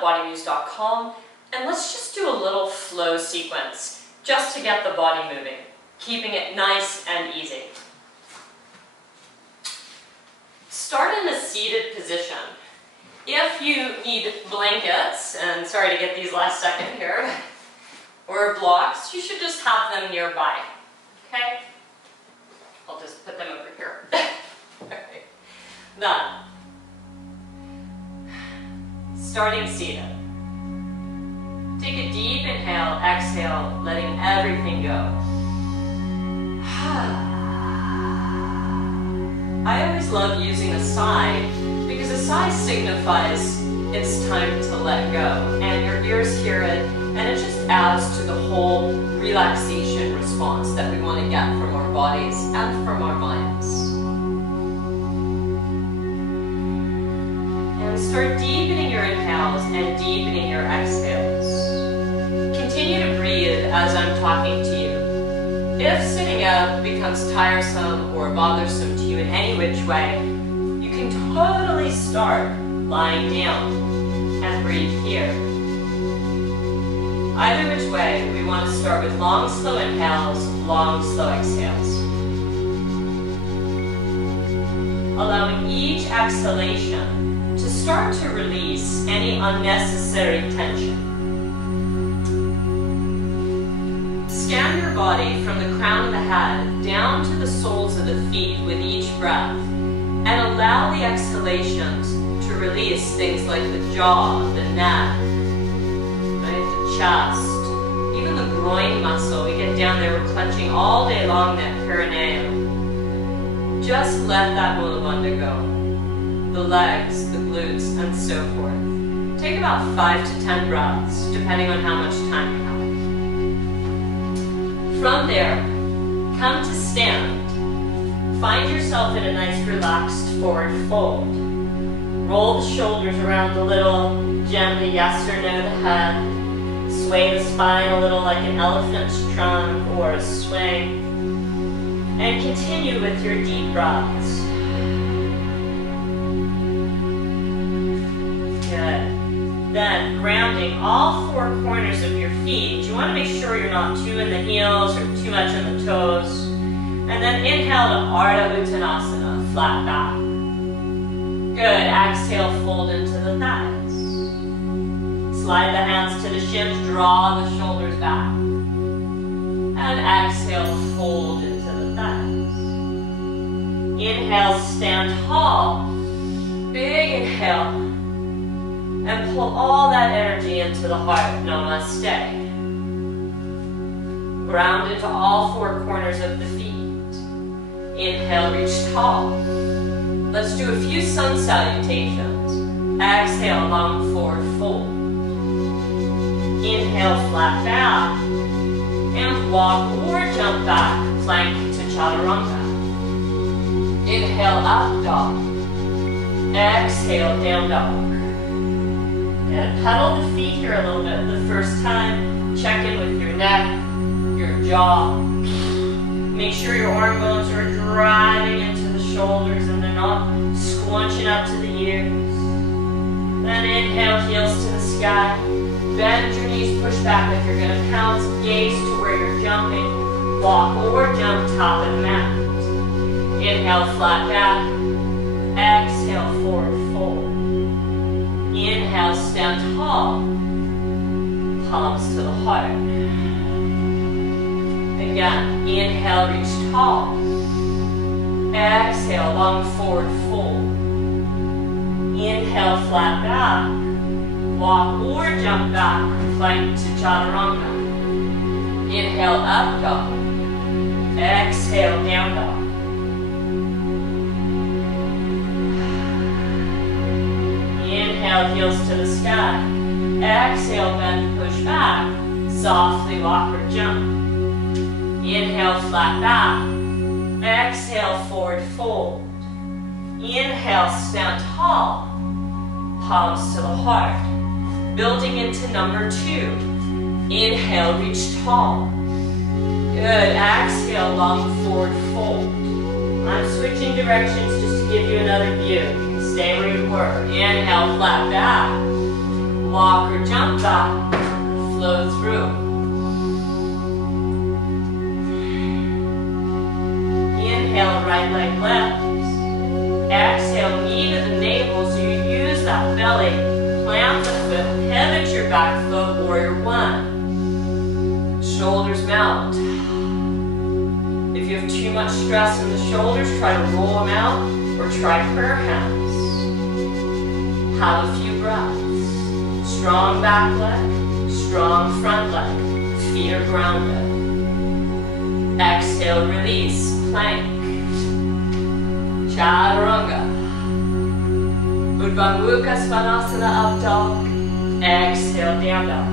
bodymuse.com, and let's just do a little flow sequence just to get the body moving, keeping it nice and easy. Start in a seated position. If you need blankets, and sorry to get these last second here, or blocks, you should just have them nearby. Okay? I'll just put them over here. Okay. Done. Starting seated. Take a deep inhale, exhale, letting everything go. I always love using a sigh because a sigh signifies it's time to let go, and your ears hear it, and it just adds to the whole relaxation response that we want to get from our bodies and from our minds. And start deepening your inhales and deepening your exhales. Continue to breathe as I'm talking to you. If sitting up becomes tiresome or bothersome to you in any which way, you can totally start lying down and breathe here. Either which way, we want to start with long, slow inhales, long, slow exhales. Allowing each exhalation to start to release any unnecessary tension. Scan your body from the crown of the head down to the soles of the feet with each breath, and allow the exhalations to release things like the jaw, the neck, right, the chest, even the groin muscle. We get down there, we're clenching all day long that perineum. Just let that mulabandha go. The legs, the glutes, and so forth. Take about 5 to 10 breaths, depending on how much time you have. From there, come to stand. Find yourself in a nice relaxed forward fold. Roll the shoulders around a little, gently yes or no the head. Sway the spine a little like an elephant's trunk or a swing. And continue with your deep breaths. Good. Then, grounding all 4 corners of your feet. You want to make sure you're not too in the heels or too much in the toes. And then inhale to Ardha Uttanasana, flat back. Good. Exhale, fold into the thighs. Slide the hands to the shins, draw the shoulders back. And exhale, fold into the thighs. Inhale, stand tall. Big inhale. And pull all that energy into the heart. Namaste. Ground into all 4 corners of the feet. Inhale, reach tall. Let's do a few sun salutations. Exhale, long forward fold. Inhale, flat back. And walk or jump back, plank to chaturanga. Inhale, up dog. Exhale, down dog. And pedal the feet here a little bit the first time. Check in with your neck, your jaw. Make sure your arm bones are driving into the shoulders and they're not squunching up to the ears. Then inhale, heels to the sky. Bend your knees, push back like you're going to pounce. Gaze to where you're jumping. Walk or jump top of the mat. Inhale, flat back. Exhale, forward fold. Inhale, stand tall. Palms to the heart. Again, inhale, reach tall. Exhale, long forward fold. Inhale, flat back. Walk or jump back, plank to chaturanga. Inhale, up dog. Exhale, down dog. Inhale, heels to the sky. Exhale, bend, push back. Softly walk or jump. Inhale, flat back. Exhale, forward fold. Inhale, stand tall. Palms to the heart. Building into number 2. Inhale, reach tall. Good. Exhale, long forward fold. I'm switching directions just to give you another view. You can stay where you were. Inhale, flat back. Walk or jump back. Flow through. Inhale, right leg lifts. Exhale, knee to the navel, so you use that belly. Plant the foot, pivot your back foot, warrior one. Shoulders melt. If you have too much stress in the shoulders, try to roll them out or try prayer hands. Have a few breaths. Strong back leg, strong front leg. Feet are grounded. Exhale, release, plank. Chaturanga. Urdhva Mukha Svanasana, up dog. Exhale, down dog.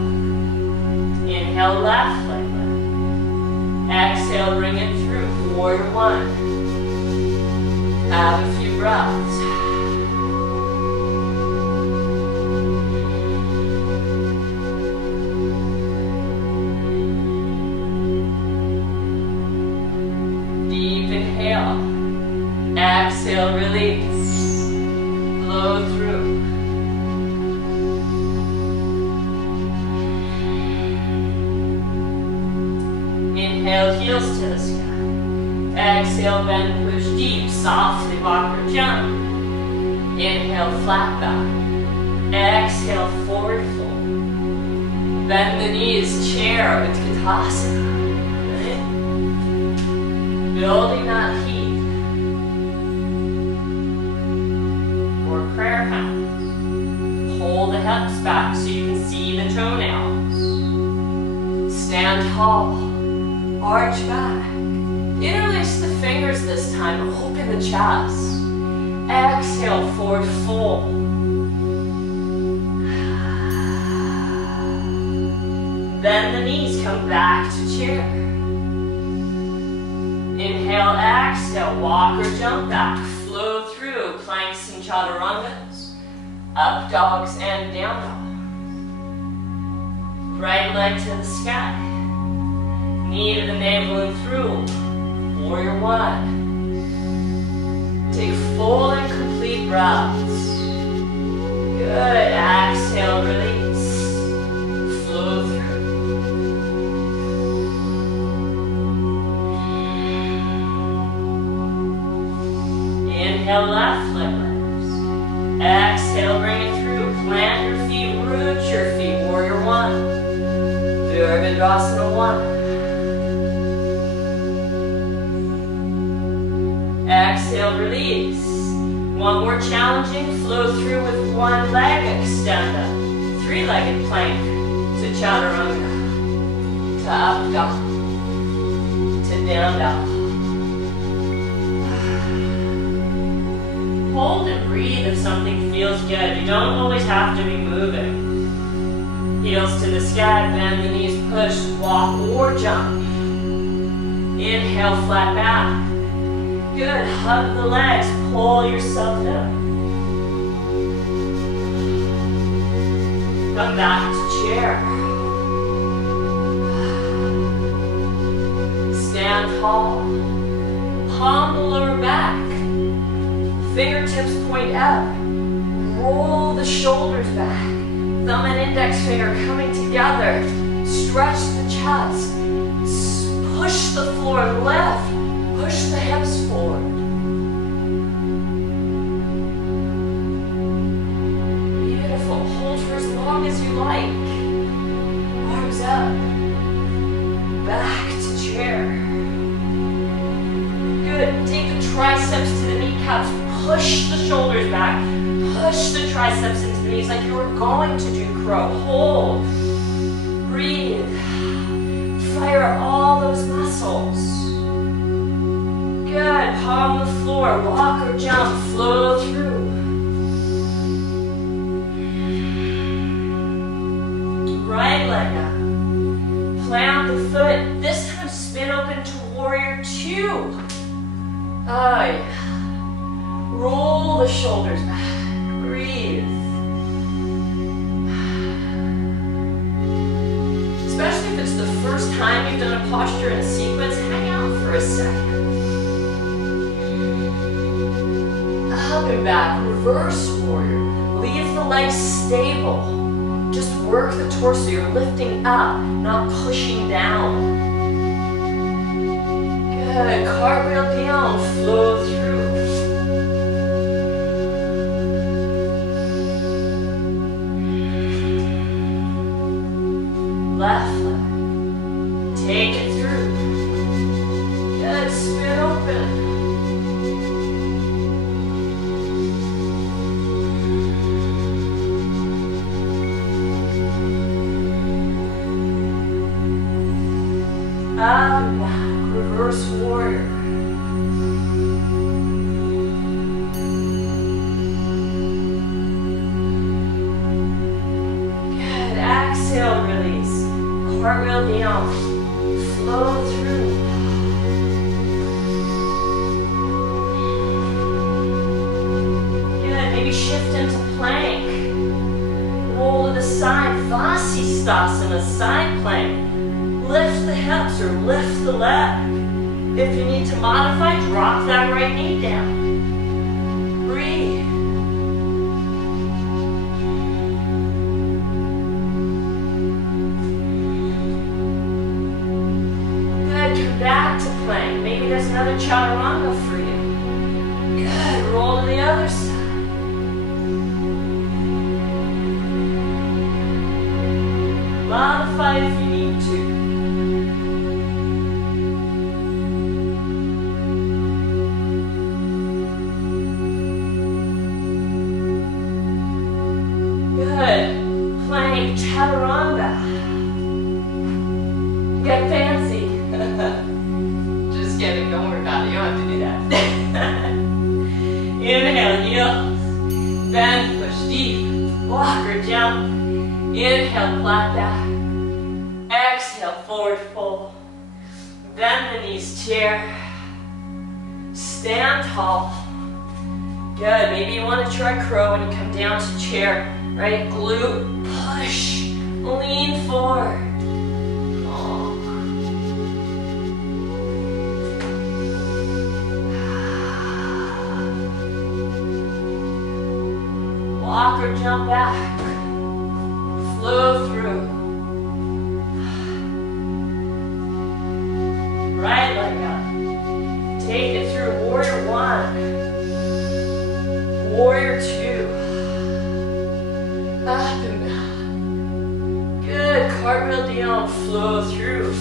Inhale, left leg lift. Exhale, bring it through. Warrior one. Have a few breaths. Deep inhale. Exhale, release. Flow through. Inhale, heels to the sky. Exhale, bend, push deep. Softly walk or jump. Inhale, flat back. Exhale, forward fold. Bend the knees, chair with Utkatasana. Right? Building that heat. Or prayer hands. Pull the hips back so you can see the toenails. Stand tall. Arch back. Interlace the fingers this time. Open the chest. Exhale, forward fold. Bend the knees, come back to chair. Inhale, exhale, walk or jump back. Flow through planks and chaturangas. Up dogs and down dog. Right leg to the sky. Knee to the navel and through. Warrior one. Take full and complete breaths. Good. Exhale, release. Flow through. Inhale, left leg lifts. Exhale, bring it through. Plant your feet, root your feet. Warrior one. Virabhadrasana one. Exhale, release. One more challenging. Flow through with one leg. Extend up. Three-legged plank to chaturanga. To up dog. To down dog. Hold and breathe if something feels good. You don't always have to be moving. Heels to the sky. Bend the knees. Push. Walk or jump. Inhale, flat back. Good, hug the legs, pull yourself down. Come back to chair. Stand tall. Palm the lower back. Fingertips point up. Roll the shoulders back. Thumb and index finger coming together. Stretch the chest. Push the floor left. Push the hips forward. Beautiful. Hold for as long as you like. Arms up. Back to chair. Good. Take the triceps to the kneecaps. Push the shoulders back. Push the triceps into the knees like you were going to do crow. Hold. Breathe. Fire up all those muscles. Good, palm the floor, walk or jump, flow through. Right leg up. Plant the foot, this time spin open to warrior two. Oh yeah. Roll the shoulders back, breathe. Especially if it's the first time you've done a posture in a sequence, hang out for a second. Up and back, reverse warrior. Leave the legs stable. Just work the torso. You're lifting up, not pushing down. Good. Cartwheel down. Flow through. Left leg. Take it through. Good. Spin open. Up and back, reverse warrior. Good, exhale, release. Cartwheel down, flow through. Good, maybe shift into plank. Roll to the side, Vasisthasana, side plank. Lift the hips or lift the leg. If you need to modify, drop that right knee down. Breathe. Good, come back to plank. Maybe there's another chaturanga for you. Good, roll to the other side. Modify if you need to. Chaturanga. Get fancy. Just kidding, don't worry about it. You don't have to do that. Inhale, heels. Bend, push deep. Walk or jump. Inhale, flat back. Exhale, forward fold. Bend the knees, chair. Stand tall. Good. Maybe you want to try crow when you come down to chair. Right glute, push, lean forward. Oh. Walk or jump back. Flow through. Right leg up. Take it through. Warrior one. Warrior two. Up and back. Good. Cartwheel down. Flow through.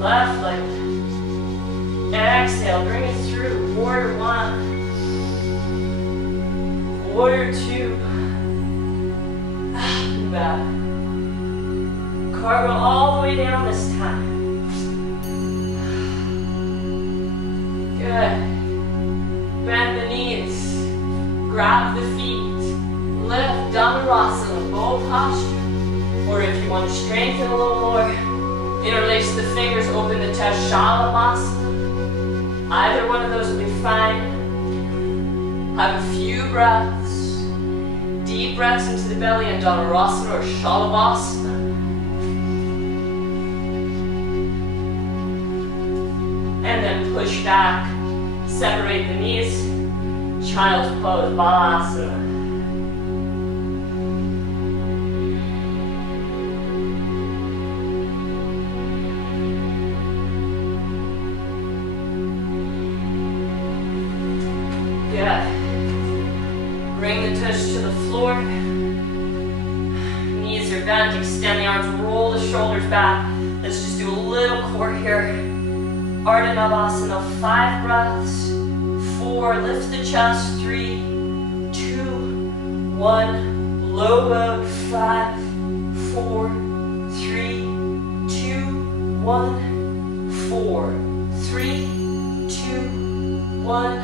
Left leg. Exhale. Bring it through. Warrior one. Warrior two. Up and back. Cartwheel all the way down this time. Good. Bend the knees. Grab the feet. Lift Dhanurasana, bow posture. Or if you want to strengthen a little more, interlace the fingers, open the chest, Shalabhasana. Either one of those will be fine. Have a few breaths. Deep breaths into the belly in Dhanurasana or Shalabhasana. And then push back. Separate the knees. Child's pose, Balasana. Good. Bring the tush to the floor. Knees are bent. Extend the arms. Roll the shoulders back. Let's just do a little core here. Ardha Navasana, 5 breaths, 4, lift the chest, 3, 2, 1, low boat, 5, 4, 3, 2, 1, 4, 3, 2, 1,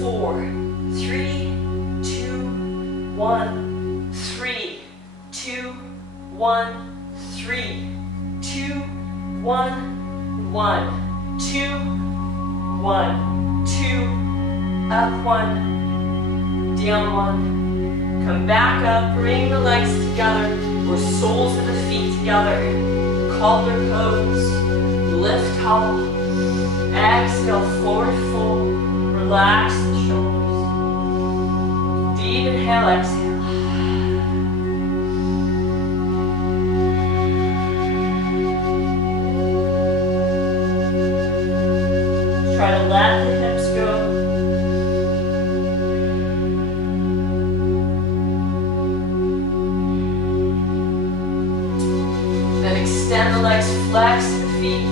4, 3, 2, 1, 3, 2, 1, 3, 2, 1, 1. 2, 1, 2, up 1, down 1. Come back up, bring the legs together, or soles of the feet together. Cobbler pose, lift tall. Exhale, forward fold, Relax the shoulders. Deep inhale, exhale. Try to let the hips go. Then extend the legs, flex the feet.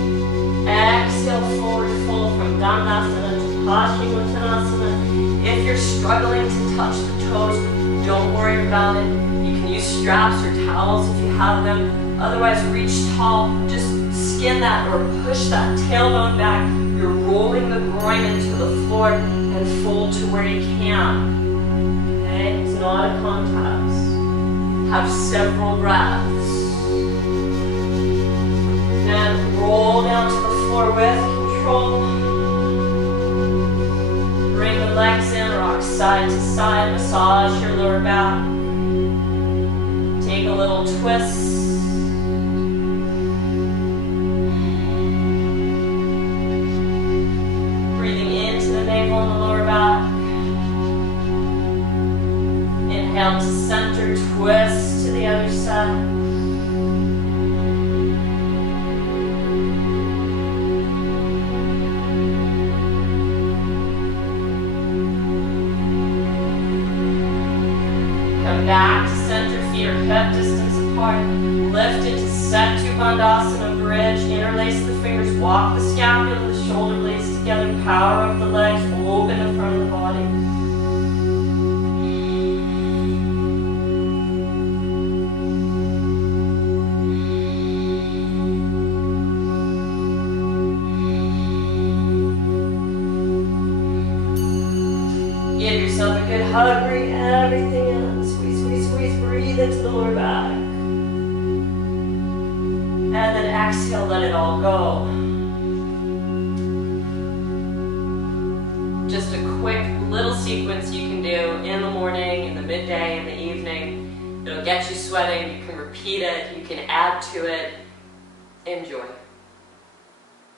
Exhale, forward fold from Dandasana to Paschimottanasana. If you're struggling to touch the toes, don't worry about it. You can use straps or towels if you have them. Otherwise, reach tall. Just skin that or push that tailbone back. You're rolling the groin into the floor and fold to where you can. Okay? It's not a contest. Have several breaths. And roll down to the floor with control. Bring the legs in, rock side to side, massage your lower back. Take a little twist. Breathing into the navel and the lower back. Inhale to center, twist to the other side. Back to center, feet are hip distance apart. Lift into Setu Bandhasana, bridge, interlace the fingers, walk the scapula, the shoulder blades together, power up the legs, open the front of the body. Give yourself a good hug, bring everything in. Squeeze, squeeze, squeeze, breathe into the lower back. And then exhale, let it all go. Just a quick little sequence you can do in the morning, in the midday, in the evening. It'll get you sweating, you can repeat it, you can add to it. Enjoy.